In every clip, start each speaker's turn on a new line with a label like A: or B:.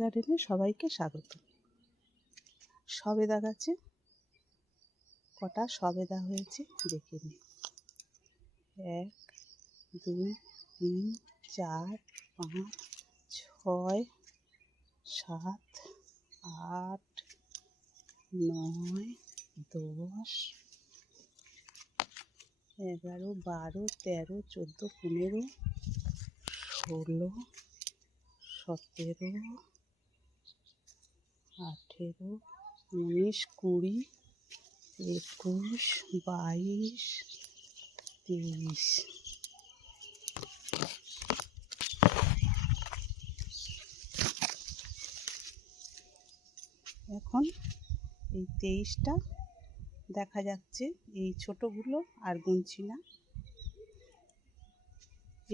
A: গার্ডেনে সবাইকে স্বাগত সবেদা গাছে কটা সবেদা হয়েছে দেখে নিই এক দুই তিন চার পাঁচ ছয় সাত আট নয় দশ এগারো বারো তেরো চোদ্দো পনেরো ষোলো সতেরো আঠেরো উনিশ কুড়ি একুশ বাইশ তেইশ এখন এই তেইশটা দেখা যাচ্ছে এই ছোটোগুলো আর গুনছি না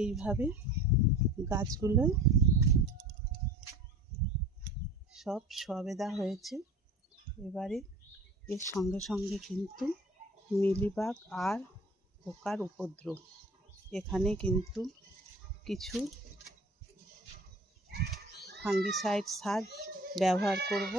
A: এইভাবে গাছগুলো সব সবেদা হয়েছে এবারে এর সঙ্গে সঙ্গে কিন্তু মিলিবাগ আর পোকার উপদ্রব এখানে কিন্তু কিছু ফাঙ্গিসাইড সার ব্যবহার করব